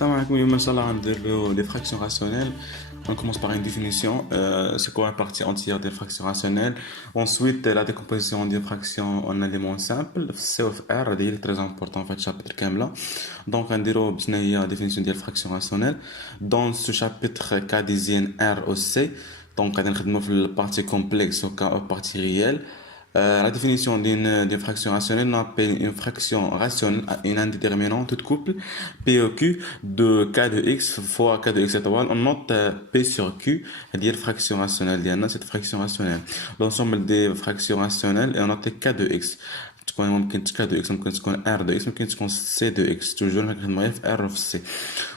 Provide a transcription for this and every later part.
Oui, machallah, les fractions rationnelles. On commence par une définition. C'est quoi la partie entière des fractions rationnelles? Ensuite, la décomposition des fractions en éléments simples. C of R, c'est très important en fait, chapitre كاملة. Donc, on dirait la définition des fractions rationnelles. Dans ce chapitre cartésien R au C, donc, on a la partie complexe ou partie réelle. La définition d'une fraction rationnelle, on appelle une fraction rationnelle à une indéterminante de couple PQ de K de X fois K de X étoile. On note P sur Q, c'est-à-dire fraction rationnelle. Il y en a cette fraction rationnelle. L'ensemble des fractions rationnelles et on note K de X. ممكن K de X, ممكن تكون R de X, ممكن تكون C de X. Toujours نخدموا في R of C.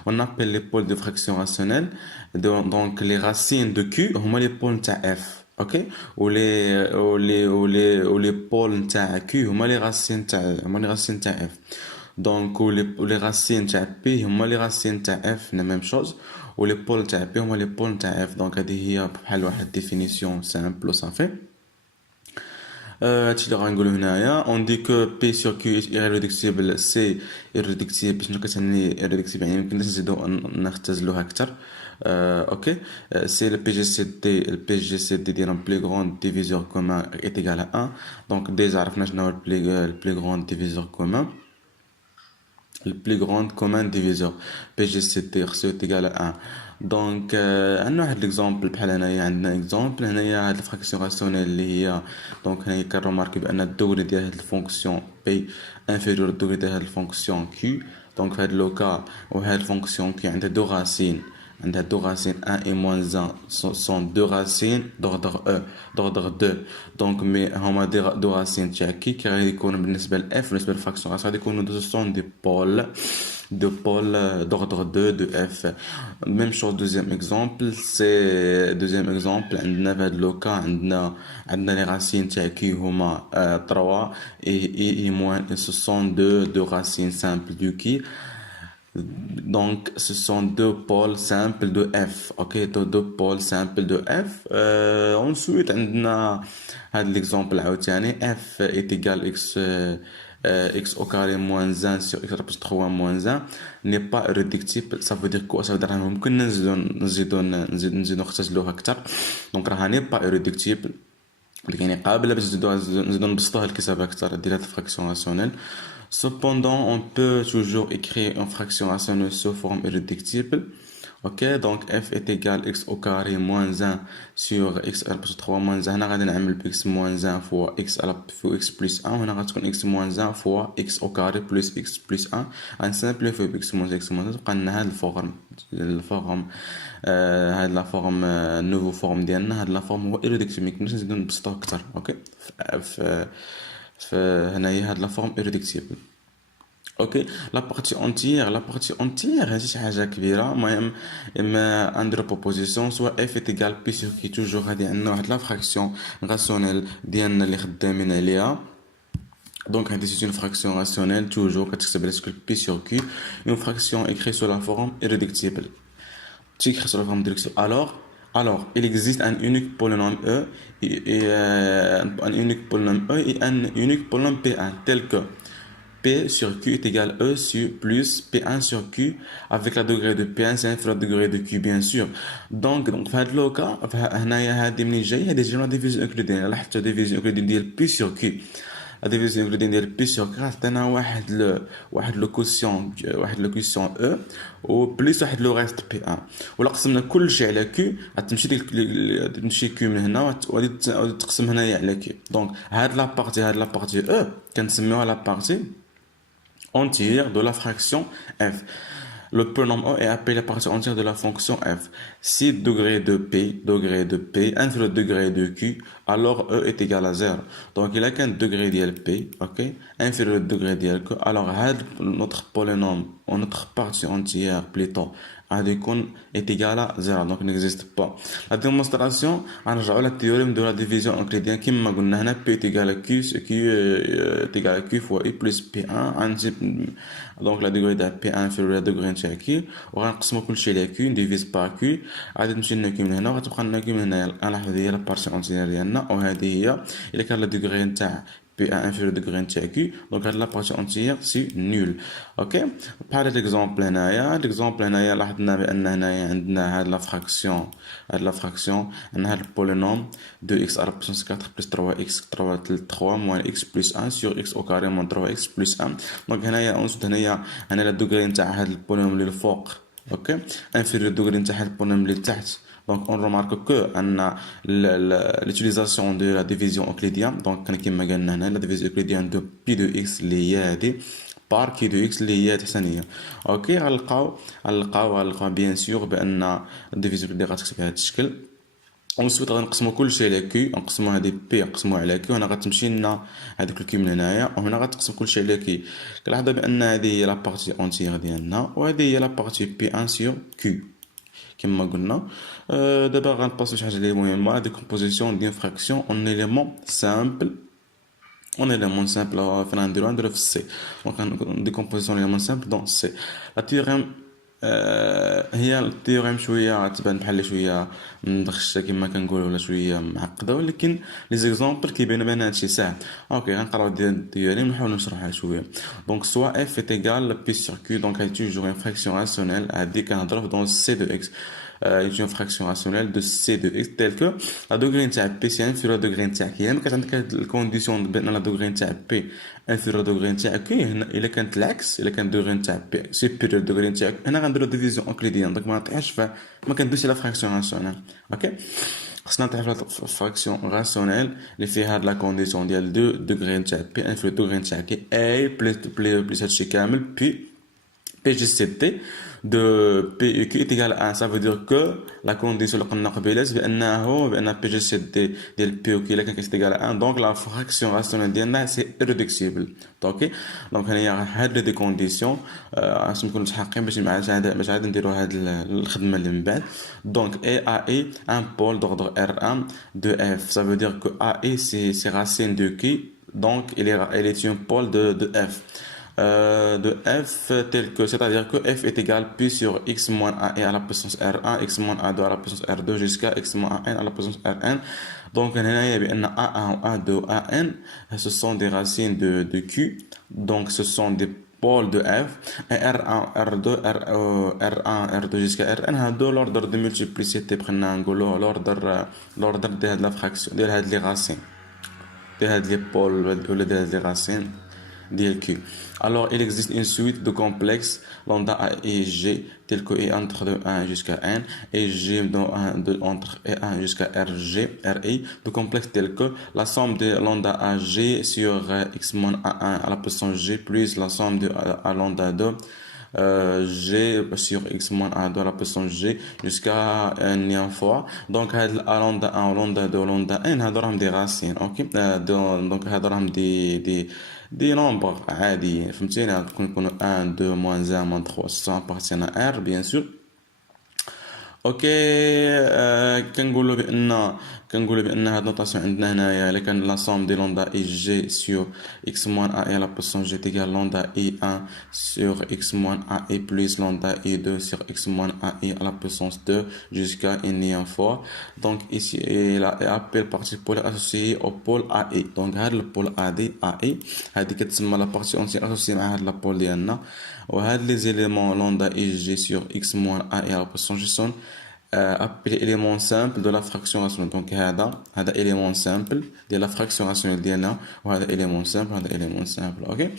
On appelle les pôles de fraction rationnelle. Donc les racines de Q هما les pôles de F. OK, ou les pôles تاع Q هما les racines تاع F. Donc les racines تاع P هما les racines تاع F, la même chose. ou les pôles تاع P هما les pôles تاع F. Donc هذه هي بحال واحد définition simple وصافي. On dit que P sur Q est irréductible, C irréductible. شنو كتعني irréductible؟ يعني ممكن نزيدو نختزلوها أكثر. Ok, c'est le PGCD. Le PGCD dit un plus grand diviseur commun est égal à 1. Donc déjà, le plus grand diviseur commun. Le plus grand commun diviseur PGCD est égal à 1. Donc عندنا واحد l'exemple بحال هنايا عندنا exemple هنايا هاد الفراكسيون راسيونيل اللي هي دونك هنايا كنرماركي بان الدوغري ديال هاد الفونكسيون بي انفيريور الدوغري ديال هاد الفونكسيون كيو. دونك في هاد لوكا وهاد الفونكسيون كي عندها دو راسين عندها دو رacines 1 et moins 1 sont deux racines d'ordre E, d'ordre 2. Donc mais هما دو racines تاع كي غادي يكونوا بالنسبه ل F بالنسبه للفراكسيون غادي يكونوا دو سون دي بول d'ordre 2 de F. Même chose, deuxième exemple, c'est deuxième exemple, عندنا في هاد لوكا عندنا les racines تاع كي هما 3 et moins ce sont deux racines simples du qui. Donc, ce sont deux pôles simples de F. Ok, deux pôles simples de F. Ensuite, on a l'exemple عاوتاني F est égal x x au carré moins 1 sur x plus 3 moins 1 n'est pas irréductible. Ça veut dire quoi? Ça veut dire ممكن نزيدو نختزلوها أكثر. Donc راها n'est pas irréductible. يعني قابلة باش نزيدو نبسطوها الكتابة أكثر ديال هاد الفراكسيون راسيونيل. Cependant, on peut toujours écrire une fraction rationnelle sous forme irréductible. Ok, donc f est égal x au carré moins 1 sur x à la plus 3 moins 1. هنا غادي نعمل ب x moins 1 fois x à la fois x plus 1. وهنا غتكون x moins 1 fois x au carré plus x plus 1. غنسامبليفيو ب x moins x moins 1 تبقى لنا هاد الفورم هاد لا فورم نوفو فورم ديالنا. هاد لا فورم هو irréductible ميكونش نزيدو نبسطوه أكثر. اوكي هنايا هاد لا فورم irréductible. اوكي لا بارتي اونتيير هادي شي حاجه كبيره. المهم اما عندنا بروبوزيسيون سوا اف ايكال بي سور كي. توجور غادي عندنا واحد لا فراكسيون راسيونيل ديالنا اللي خدامين عليها. Donc, c'est une fraction rationnelle, toujours, quand tu sais P sur Q, une fraction écrite sous la forme irréductible. Tu écris sur la forme irréductible. Alors, il existe un unique polynôme E un unique polynôme E et un unique polynôme P1, tel que P sur Q est égal E sur plus P1 sur Q avec la degré de P1 c'est inférieur à la degré de Q bien sûr. Donc في هذا اللوكا هنايا هذه منين جاي هذه جينا ديفيزيون اوكليدين. لاحظتوا ديفيزيون اوكليدين ديال P sur Q. La division اوكليدين ديال P sur Q عطينا واحد لو كوسيون E و بليس واحد لو ريست P1 ولا قسمنا كلشي على Q تمشي Q من هنا وغادي تقسم هنايا على Q. دونك هاد لا بارتي E كنسميوها لا بارتي entière de la fraction f. Le polynôme E est appelé la partie entière de la fonction f. Si degré de P inférieur au degré de Q, alors E est égal à 0. Donc il a qu'un degré de P, ok, inférieur au degré de Q. Alors notre polynôme, ou notre partie entière plutôt, est égal à 0, donc n'existe pas. La démonstration, on a la théorème de la division euclidienne qui m'a dit P est égal à Q, est égal à Q fois I plus P1, donc la degré de P1 inférieur à degré de Q, on va نقسمو كلشي على Q, divise par Q, غادي تمشي لنا Q من هنا وغتبقى لنا Q من هنا. لاحظ هذه هي la partie entière ديالنا وهذه هي إلا كان la degré نتاع P A inférieur degré نتاع Q donc هاد لا بارتي اونتيير سي نول اوكي بحال هاد ليكزومبل هنايا ليكزومبل هنايا لاحظنا بان هنايا عندنا هاد لا فراكسيون عندنا هاد البولينوم 2x à la puissance 4 plus 3x 3 moins x plus 1 sur x au carré moins 3x plus 1 دونك هنايا اونسود هنايا الدوغري نتاع هاد البولينوم اللي الفوق اوكي انفيريور الدوغري نتاع هاد البولينوم اللي تحت. Donc on remarque que l'utilisation de la division euclidienne, donc la division euclidienne de pi de x liée par pi de x liée ثانية. اوكي غنلقاو بيان سور بان الديفيزيون euclidienne غتكتب بهذا الشكل. ونسبت غنقسمو كلشي على كي نقسمو هادي بي نقسمو على كي وهنا غتمشي لنا هاديك الكي من هنايا وهنا غتقسم كلشي على كي. كنلاحظوا بان هادي هي لا بارتي اونتيير ديالنا وهادي هي لا بارتي بي ان سور كي كما قلنا. دابا غنباسو شي حاجه اللي مهمه ديكومبوزيسيون ديال فراكسيون اون اليمون سامبل فين نديرو في السي دونك ديكومبوزيسيون اليمون سامبل دون سي. لا تيوريم هي التيوريم شويه تبان بحال شويه مدخشه كما كنقولوا ولا شويه معقده ولكن لي زيكزامبل كيبانوا بان هادشي ساهل. اوكي غنقراو ديال التيوريم ونحاولوا نشرحها شويه. دونك سوا اف est égal p sur q donc هي توجور une fraction rationnelle هادي كنهضروا dans c de x une fraction rationnelle de c de x telle que la degré نتاع p c'est inférieur au degré نتاع q. يعني كانت عندك هاد الكونديسيون بان لا degré نتاع p inférieur au degré نتاع q هنا الا كانت العكس الا كان degré نتاع p supérieur au degré نتاع q هنا غنديرو ديفيزيون اوكليديان دونك ما نطيحش ما كندوزش لا fraction rationnelle. اوكي خصنا نطيح في fraction rationnelle اللي فيها هاد لا كونديسيون ديال 2 degré نتاع p inférieur au degré نتاع q a plus هادشي كامل puis PGCT de P qui est égal à 1 ça veut dire que la condition اللي قلنا قبيلات بأن PGCT ديال P qui là كان égal à 1 donc la fraction rationnelle ديالنا c'est irréductible. OK donc هنايا هاد لي كونديسيون عشان نكونوا متحققين باش عاد نديروا هاد الخدمه اللي من بعد. donc A un pôle d'ordre R1 de F ça veut dire que A c'est racine de Q donc elle est un pôle de F. De f tel que c'est-à-dire que f est égal pi sur x moins a à la puissance r1 x moins a2 à la puissance r2 jusqu'à x moins a1 à la puissance rn. donc هنايا بان a1 a2 an ce sont des racines de q donc ce sont des pôles de f et r1 r2 r1 r2 jusqu'à rn هادو l'ordre de multiplicité بغينا نقولوا l'ordre de هاد la fraction ديال هاد لي racines ديال هاد لي pôles ولا ديال هاد لي racines ديال Q. Alors il existe une suite de complexes lambda A et G tel que E entre de 1 jusqu'à n et G entre E1 jusqu'à RG RI de complexes tels que la somme de lambda AG sur x moins A1 à la puissance G plus la somme de A lambda 2 G sur x moins A2 à la puissance G jusqu'à n fois. Donc A lambda 1 lambda 2 lambda n هادو راهم دي racines. اوكي donc هادو راهم دي نومبر عادي فهمتيني يكونوا 1 2 moins 1 moins 3 ça appartient à R bien sûr. اوكي كنقولوا بان هاد النوطاسيون عندنا هنايا الا كان لا سوم دي لوندا اي جي سور اكس موان ا اي لا بوسون جي تيغال لوندا اي 1 سور اكس موان ا اي بلس لوندا اي 2 سور اكس موان ا اي à la puissance 2 jusqu'à n fois. donc ici la appelle partie polaire associée au pôle AI. donc هاد البول AI هادي كتسمى لا بارتي اونتي اسوسي مع هاد لابول ديالنا وهاد لي زيليمون لوندا اي جي سور اكس موان ا اي على بوسون جي سون appelé élément simple de la fraction rationnelle. donc هذا élément simple de la fraction rationnelle ديالنا وهذا élément simple. اوكي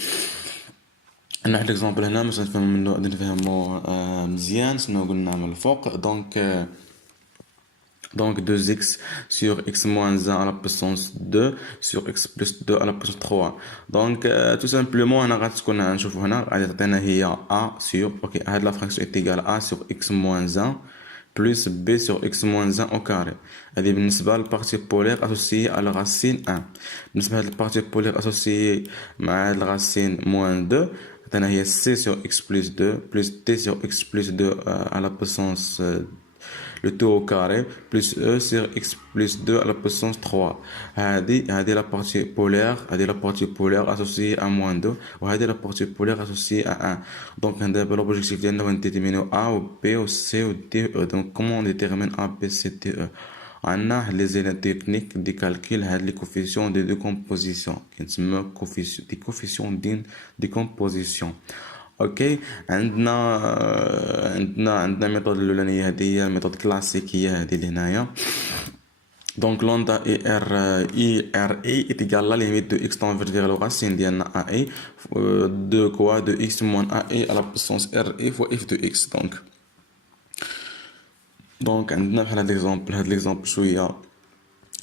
نحل اكزامبل هنا باش نفهموا منه نفهموا مزيان شنو قلنا من الفوق. donc 2x sur x moins 1 à la puissance 2 sur x plus 2 à la puissance 3. donc tout simplement هنا غتكون نشوفوا هنا غادي تعطينا هي a sur اوكي هاد لا fraction est égale à a sur x moins 1 plus b sur x moins 1 au carré. هذه بالنسبة للبارتي بولير associée à la racine 1. بالنسبة لهاد البارتي بولير associée مع هاد الرacine moins 2 عطينا هي c sur x plus 2 plus t sur x plus 2 à la puissance le tout au carré plus e sur x plus 2 à la puissance 3. هذه la partie polaire associée à moins 2 وهذه la partie polaire associée à 1. donc دابا l'objectif ديالنا هو نديتيرمينو a و b و c و d و e. donc comment on détermine a b c d e. عندنا هاد لي زيلان تكنيك دي كالكيل هاد لي كوفيسيون دي ديكومبوزيسيون كيتسمى كوفيسيون دي كوفيسيون دي ديكومبوزيسيون. اوكي. عندنا ميثود الاولانيه هذه هي الميثود كلاسيكيه هذه اللي هنايا. Donc lambda IRA est égal à la limite de x tend vers la racine de AE de quoi de x moins AE à la puissance RE fois f de x. Donc عندنا بحال هاد l'exemple شويه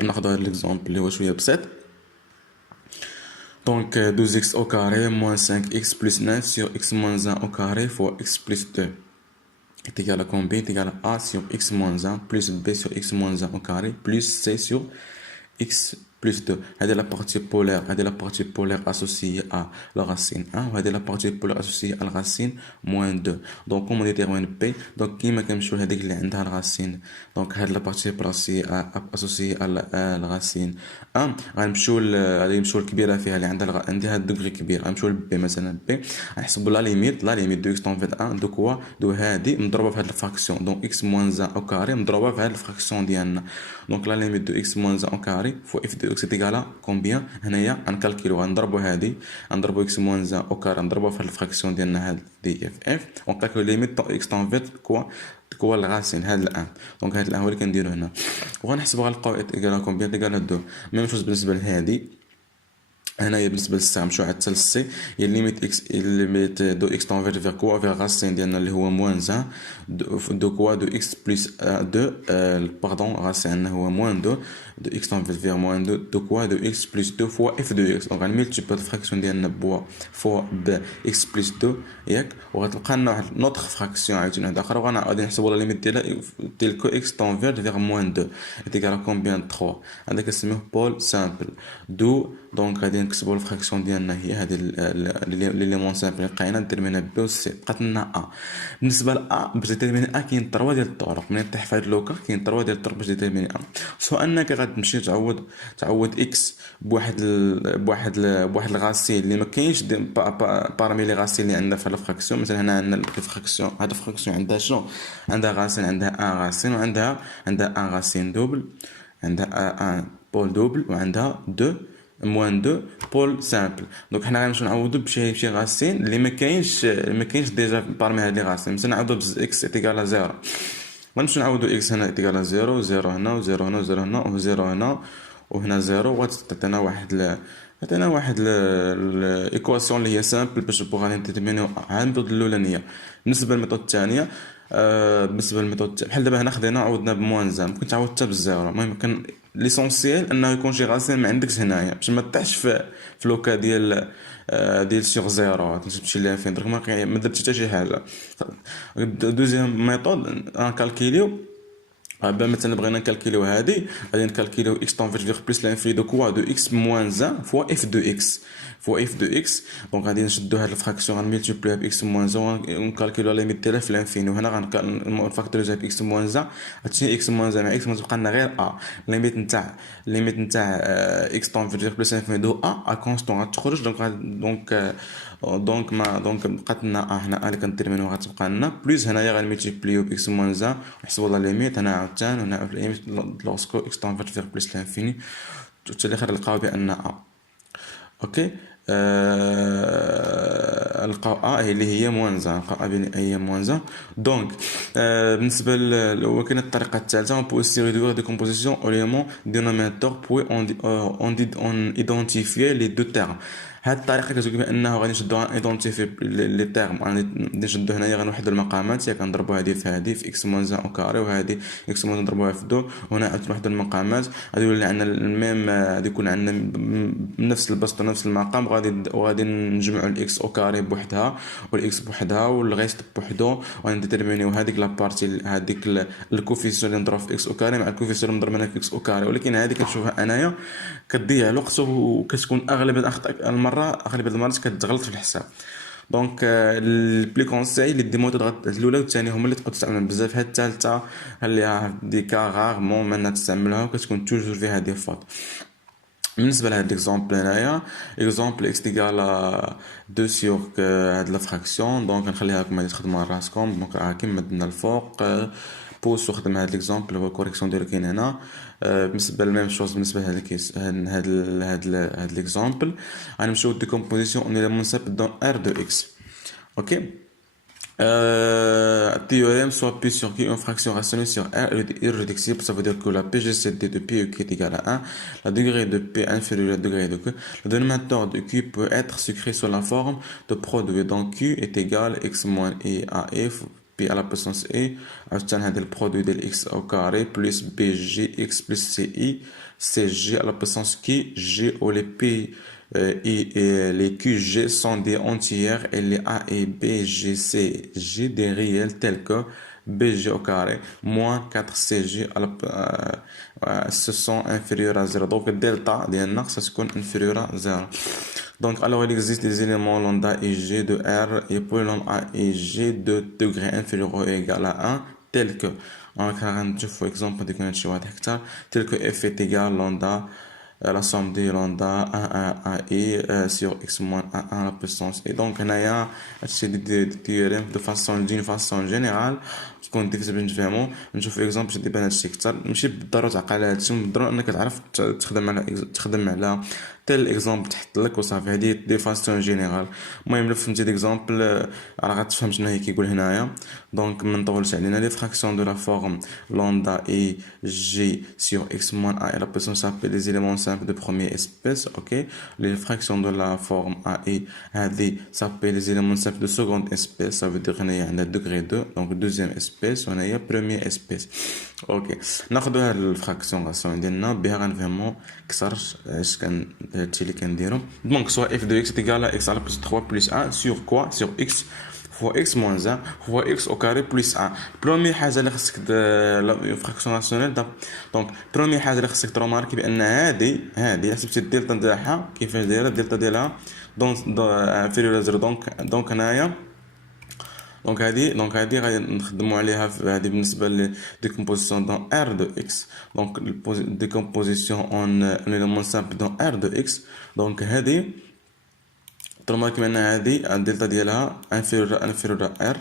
ناخذ هاد l'exemple اللي هو شويه بسيط. Donc 12x au carré moins 5x plus 9 sur x moins 1 au carré fois x plus 2 est égal à combien? Est égal à a sur x moins 1 plus b sur x moins 1 au carré plus c sur x plus 2. هذه la partie polaire associée à la racine 1 وهذه la partie polaire associée à la racine moins 2. Donc comment déterminer p? Donc كيما كنمشيو لهذيك اللي عندها الرacine. Donc هذه la partie associée à la racine 1 غنمشيو الكبيره فيها اللي عندها الدغري كبير غنمشيو ل b مثلا b غنحسبوا لا ليميت دو x تنفيض 1 دو كوا دو هذه مضروبه في هذه الفراكسيون دونك x moins 1 au carré مضروبه في هذه الفراكسيون ديالنا. دونك لا ليميت دو x moins 1 au carré فوا f de x est égal à combien؟ هنايا غنكالكيلو غنضربوا هذه غنضربوا x moins 1 au carré نضربوها في الفراكسيون ديالنا هاد دي اف اف ونكالكيلو ليميت x تنفيض كوا الغاسين هاد الان. دونك هاد الان هو اللي كنديرو هنا وغنحسبوا غنلقاو f égal à combien égal à 2. ميم شوز بالنسبه لهادي هنايا بالنسبه للسي غنمشيو حتى للسي هي ليميت اكس ليميت دو اكس تنفير فيغ كوا فيغ غاسين ديالنا اللي هو موان 1 دو كوا دو اكس بلس 2 باردون غاسين عندنا هو موان 2 دو اكس تنفير فيغ موان 2 دو كوا دو اكس بلس 2 فوا اف دو اكس. دونك غنملتيبلي الفراكسيون ديالنا بوا فوا ب اكس بلس 2 ياك وغتلقى لنا واحد نوتر فراكسيون عاوتاني واحده اخرى وغادي نحسبوا لا ليميت ديالها ديال كو اكس تنفير فيغ موان 2 ايتيكال كومبيان 3 هذا كنسميوه بول سامبل دو. دونك غادي نكتبوا الفراكسيون ديالنا هي هذه ليليمون سامبل لقينا ديترمينا بي و سي بقات لنا ا. بالنسبه ل ا باش ديترميني ا كاين 3 ديال الطرق ملي طيح في هاد لوكا كاين 3 ديال الطرق باش ديترميني ا. سواء انك غتمشي تعوض اكس بواحد الغاسيل اللي ما كاينش بارمي لي غاسيل اللي عندنا في الفراكسيون. مثلا هنا عندنا الفراكسيون هاد الفراكسيون عندها شنو عندها غاسين عندها ان غاسين وعندها ان غاسين دوبل عندها ان بول دوبل وعندها 2 موان 2 بول سامبل. دونك حنا غنمشيو نعوضو بشي غاسين اللي ما كاينش ديجا بارمي هاد لي غاسين. مثلا نعوضو اكس ايكال 0 غنمشيو نعوضو اكس هنا ايكال 0 0 هنا و 0 هنا و 0 هنا و 0 هنا وهنا 0 وغتعطينا واحد الايكواسيون اللي هي سامبل باش غادي نديترمينيو على الميثود الاولانيه. بالنسبه للميثود الثانيه بحال دابا هنا خدينا عوضنا بموان زان ممكن تعوض حتى بالزيرو. المهم كان ليسونسيال انه يكون شي غاسين ما عندكش هنايا باش ما طيحش في لوكا ديال سيغ زيرو تمشي ليها فين درك ما درتش حتى شي حاجه. دوزيام ميثود نكالكيليو مثلا بغينا نكالكيليو هادي غادي نكالكيليو x تنفير فيغ بلس لانفيني دو كوا دو x موان 1 فوا f دو x دونك غادي نشدو هاد الفراكسيون غنملتيبليها ب x موان 1 ونكالكيلو لا ليميت ديالها في لانفيني وهنا غنفاكتوريزها ب x موان 1 غتمشي x موان 1 مع x موان تبقى لنا غير a ليميت نتاع x تنفير فيغ بلس لانفيني دو a كونستون غتخرج. دونك بقات لنا هنا اللي كنديرمينو غتبقى لنا بلس هنايا غنملتيبليو ب x موان 1 ونحسبوا لا ليميت هنا عاوتاني هنا في ليميت لوسكو اكس تنفير فيغ بلس لانفيني حتى الاخر نلقاو بان ا. اوكي نلقاو ا اللي هي موان زان نلقاو ا هي موان زان. دونك بالنسبه كاين الطريقه الثالثه اون بو سي ريدوير دي كومبوزيسيون او ليمون دينوميناتور بوي اون ايدونتيفيي لي دو تيرم. هاد الطريقه كتقول بانه غادي نشدو ايدونتيفي لي تيرم غادي نشدو هنايا غنوحدو المقامات ياك نضربو هادي في هادي في اكس موان 1 او كاري وهادي اكس موان نضربوها في 2 وهنا عاد نوحدو المقامات غادي يولي عندنا الميم غادي يكون عندنا نفس البسط ونفس المقام وغادي نجمعو الاكس او كاري بوحدها والاكس بوحدها والغيست بوحدو وغادي نديترمينيو هذيك لابارتي هذيك الكوفيسيون اللي نضرب في اكس او كاري مع الكوفيسيون اللي مضربنا في اكس او كاري. ولكن هذه كنشوفها انايا كتضيع الوقت وكتكون اغلب المرات كتغلط في الحساب. دونك البلي كونساي لي دي ميثود الاولى والثانيه هما اللي تقدر تستعملهم بزاف. هاد الثالثه خليها دي كا غارمون ما تستعملها وكتكون توجور فيها دي فاط. بالنسبه لهاد ليكزامبل هنايا اكزامبل اكس ايكال 2 سور هاد لا فراكسيون دونك نخليها لكم غادي تخدموا راسكم. دونك راه كيما درنا الفوق بوس وخدم هذا ليكزامبل هو كوريكسيون ديالو كاين هنا. بالنسبه للميم شوز بالنسبه لهذا الكيس هذا ليكزامبل غنمشيو ديكومبوزيسيون اون élément simple dans R de X. OK. Théorème soit P sur Q une fraction rationnelle sur R irréductible, ça veut dire que la PGCD de P Q est égale à 1, la degré de P inférieur au degré de Q. Le dénominateur de Q peut être sucré sous la forme de produit dont Q est égal x moins I à F P à la puissance E عشان le produit de x au carré plus BGX plus CI CG à la puissance Q G où les P et les QG sont des entières et les A et B, G, C, G des réels tels que BG au carré moins 4CG ce sont inférieurs à 0. Donc, delta, ça se compte inférieur à 0. Donc, alors, il existe des éléments lambda et G de R et polynôme A et G de degré inférieur ou égal à 1 tels que, par exemple, tel que F est égal lambda la somme des lambda 1 à i sur x moins 1 à la puissance. Et donc, on a des théorèmes d'une façon générale. تكون ديك نفهمو نشوف اكزامبل باش يبان هادشي كثر ماشي بالضروره تعقل هادشي بالضروره انك تعرف تخدم على تيل اكزامبل تحط لك وصافي. هادي دي فاسون جينيرال. المهم الا فهمتي ديكزامبل راه غتفهم شنو هي كيقول هنايا. دونك ما نطولش علينا لي فراكسيون دو لا فورم لامدا اي جي sur x moins a et la puissance s'appelle des éléments simples de première espèce. Ok, les fractions de la forme a et هذه s'appelle les éléments simples de seconde espèce. Ça veut dire هنايا عندنا degré 2 donc deuxième espèce وهنايا première espèce. اوكي ناخذوا هاد الفراكسيوناسيون ديالنا بها غنفهموا اكثر اش كان هادشي اللي كنديرو. دونك سوا اف دو اكس ايكال اكس على بلس 3 بلس 1 sur quoi sur x fois x moins 1 fois x au carré plus 1. برومي حاجه اللي خصك فراكسيوناسيونيل دونك برومي حاجه اللي خصك تروماركي بان هادي حسبتي الدلتا ديالها كيفاش دايره الدلتا ديالها دونك انفيريور زيرو. دونك هنايا دونك هادي غادي نخدموا عليها في هادي بالنسبه ل ديكومبوزيسيون دون ار دو اكس. دونك ديكومبوزيسيون اون اليمون سامبل دون ار دو اكس. دونك هادي ترمارك من هادي الدلتا ديالها انفيريور ار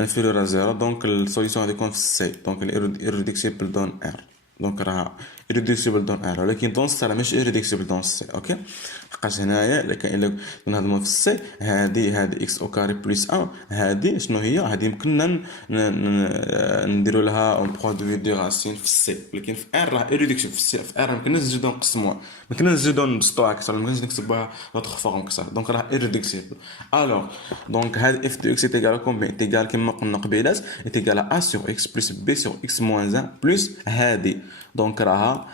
انفيريور 0. دونك السوليوشن غادي يكون في سي. دونك irreducible دون ار. دونك راه irreducible دون ار ولكن دون سي راه ماشي irreducible دون سي. اوكي لحقاش هنايا الا نهضموا في السي هادي اكس او كاري بلس 1 هادي شنو هي هادي يمكننا نديروا لها اون برودوي دو راسين في السي. ولكن في ار راه irreducible في السي. في ار يمكننا نزيدو نقسموها يمكننا نزيدو نبسطوها اكثر يمكننا نكتبوها لوطخ فورم اكثر. دونك راه irreducible. الوغ دونك هاد اف دو اكس ايتيغال كومبين ايتيغال كما قلنا قبيلات ايتيغال ا سور اكس بلس بي سور اكس موان 1 بلس هادي. دونك راه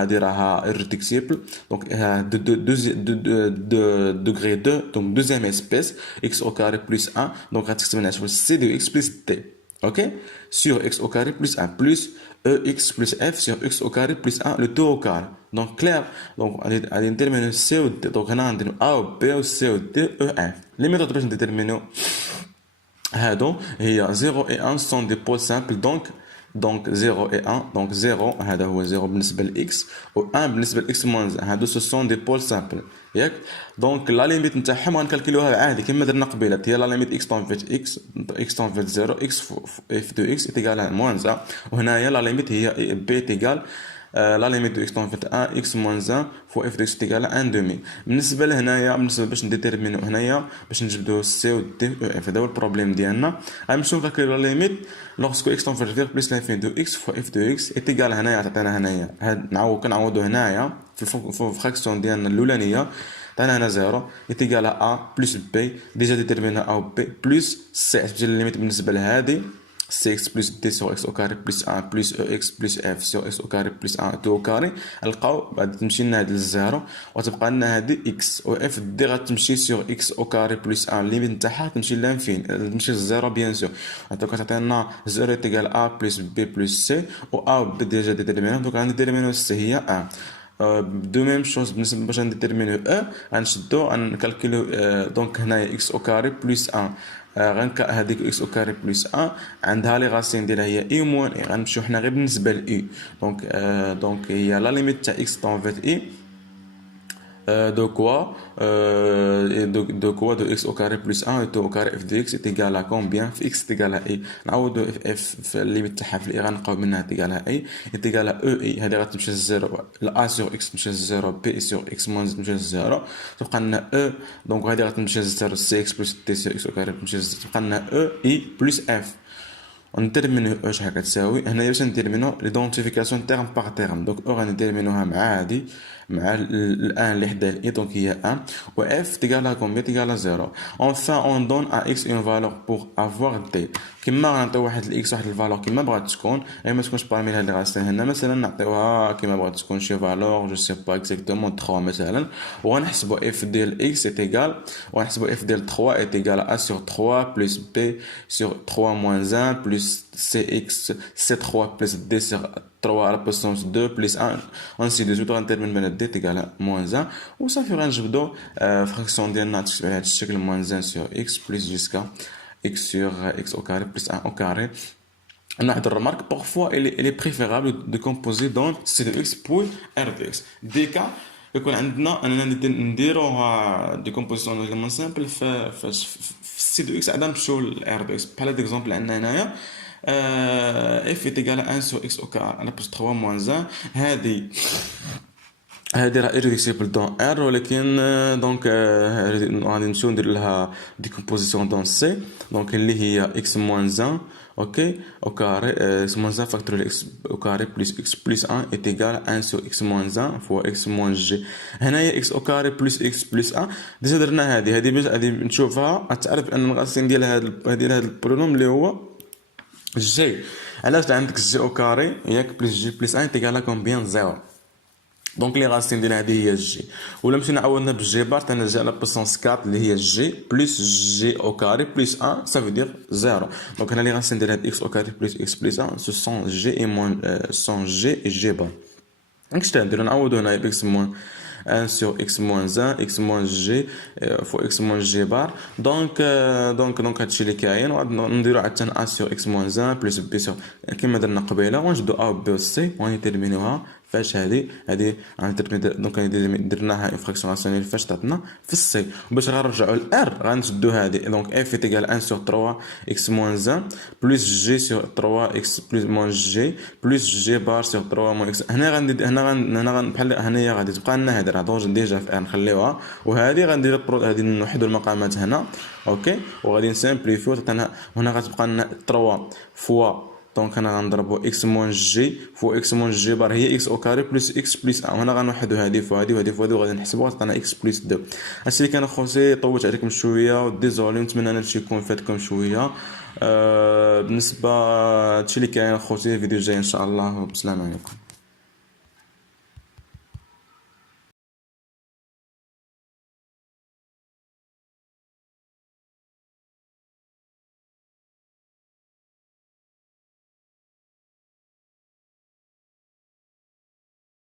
هادي راها irreducible. دونك degré 2 donc deuxième espèce x au carré plus 1. donc غتكتب لنا شوف c de x plus d. ok sur x au carré plus 1 plus ex plus f sur x au carré plus 1 le tout au carré. donc clair. donc غادي نديرمينو c و d. donc هنا عندنا a و b و c و d e f. les méthodes باش نديرمينو هادو هي 0 et 1 sont des pôles simples. donc 0 et 1 donc 0 هذا هو 0 بالنسبه ل x و 1 بالنسبه ل x moins 1 هادو ce sont des pôles simples ياك. دونك لا ليميت نتاعهم غنكالكولوها عادي كما درنا قبيله. هي لا ليميت x طونفيت x طونفيت 0 x f دو x ايتيغال moins 1 وهنايا لا ليميت هي b ايتيغال لا ليميت دو x طونفيت 1 x moins 1 فوا f دو x ايتيغال 1 دومي. بالنسبه لهنايا بالنسبه باش نديتيرمينو هنايا باش نجبدو c و d و f هذا هو البروبليم ديالنا. غنمشيو نكالكولو لا ليميت lorsque x tend vers plus l'infini de x fois f de x est égal هنايا تعطينا هنايا هاد كنعوضو هنايا في الفراكسيون ديالنا الاولانيه عطينا هنا 0 est égal à a plus b ديجا ديتيرمينا a و b plus c حسبتي الليميت بالنسبه لهادي cx plus d sur x au carré plus 1 plus ex plus f sur x au carré plus 1 2 au carré. نلقاو بعد تمشي لنا هاد للزيرو وتبقى لنا هادي x و f دي غتمشي sur x au carré plus 1 الليميت نتاعها تمشي لانفين تمشي للزيرو بيان سور. دونك تعطينا 0 تيغال a plus b plus c و a و b ديجا ديتيرمينا. دونك غنديتيرمينو c هي 1 دو ميم شوز بالنسبه باش نديتيرمينو ا غنشدو غنكالكولو. دونك هنايا x au carré plus 1 هذيك x au carré plus 1 عندها لي غاسين ديالها هي اي موان اي. غنمشيو حنا غير بالنسبه ل اي. دونك هي لا ليميت تاع x طونفيت اي de quoi de x au carré plus 1 et au carré f de x est égal à combien في x est égal à i نعوضو f في الليميت تاعها في الاي غنلقاو منها est égal à i est égal à e i هذه غتمشي للزيرو a sur x تمشي للزيرو b sur x moins تمشي للزيرو تبقى لنا e دونك هذه غتمشي للزيرو c x plus t sur x au carré تمشي للزيرو تبقى لنا e i plus f نديرمينو شحال كتساوي هنايا باش نديرمينو ليدونتيفيكاسيون تيرم باغ تيرم دونك او غنديرمينوها مع هادي مع الان اللي حدا الاي دونك هي 1 و اف تيغال ا كومبيان تيغال ا 0 enfin on donne à x une valeur pour avoir t كيما غنعطيو واحد الاكس واحد الفالور كيما بغات تكون اي ما تكونش بارمي هاد اللي غاستين هنا مثلا نعطيوها كيما بغات تكون شي فالور جو سي با اكزاكتومون 3 مثلا وغنحسبوا اف ديال اكس ايتيغال وغنحسبوا اف ديال 3 ايتيغال ا sur 3 plus b sur 3 moins 1 plus cx c3 plus d sur 3 à la puissance 2 plus 1 ainsi de suite غنترمين بين d égal à moins 1 وصافي غنجبدو فراكسيون ديالنا تكتب على هذا الشكل moins 1 sur x plus jusqu'à x sur x au carré plus 1 au carré. On a une remarque, parfois il est préférable de composer dans c de x pour r de x. Des cas, يكون عندنا اننا نديروها ديكومبوزيسيون نورمالمون سامبل في c de x عاد نمشيو ل r de x بحال هاد اكزومبل عندنا هنايا f est égal à 1 sur x au carré على plus 3 moins 1 هذه راه irréductible dans R ولكن دونك غادي نمشيو ندير لها ديكومبوزيسيون دون سي دونك اللي هي x moins 1 اوكي au carré x moins 1 factoriel x au carré plus x plus 1 est égal à 1 sur x moins 1 fois x moins g هنايا x au carré plus x plus 1 ديجا درنا هذه باش غادي نشوفها غتعرف ان الغاسين ديال هذا البولينوم اللي هو جي علاش عندك جي او كاري ياك بلس جي بلس 1 تيغال كومبيان 0 دونك لي غاسين ديال هذه هي جي ولا مشينا عوضنا بالجي بار تنرجع على بوسونس 4 اللي هي جي بلس جي او كاري بلس 1 ça veut dire 0 دونك هنا لي غاسين ديال هاد اكس او كاري بلس اكس بلس 1 سو سون جي اي موان سون جي اي جي بار دونك شتا نديرو نعوضو هنا باكس موان 1 sur x moins 1 x moins g fois x moins g bar donc هادشي اللي كاين ونديرو عاد a sur x moins 1 plus b sur كما درنا قبيله ونجبدو a و b و c ونترمينوها فاش هذه دونك درناها انفراكسيوناسيونيل فاش تعطينا في السي باش غنرجعوا لار غنشدو هذه دونك اف تيغال 1 sur 3 x moins 1 plus g sur 3 x plus moins g plus g bar sur 3 moins x هنا بحال هنايا غادي تبقى لنا هذه راه دونج ديجا في ار نخليوها وهذه غندير غادي نوحدوا المقامات هنا اوكي وغادي نسامبليفيو تعطينا هنا غتبقى لنا 3 فوا دونك انا غنضربو x moins g فوا x moins g بار هي x au carré plus x plus 1 وهنا غنوحدو هذه فوا هذه وهذه فوا هذه وغادي نحسبوها تعطينا x plus 2 هادشي اللي كان اخوتي طولت عليكم شويه وديزولي نتمنى ان الشيء يكون فاتكم شويه بالنسبه هادشي اللي كاين اخوتي الفيديو الجاي ان شاء الله والسلام عليكم.